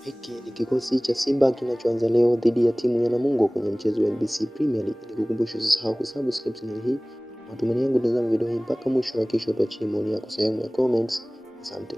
Hiki ni kikosi cha Simba kinachoanza leo dhidi ya timu ya Namungo kwenye mchezo wa NBC Premier League. Nikukumbusha usisahau kusubscribe channel hii. Matumaini yangu tazama video hii mpaka mwisho na kisha tuachie maoni yako sehemu ya comments. Asante.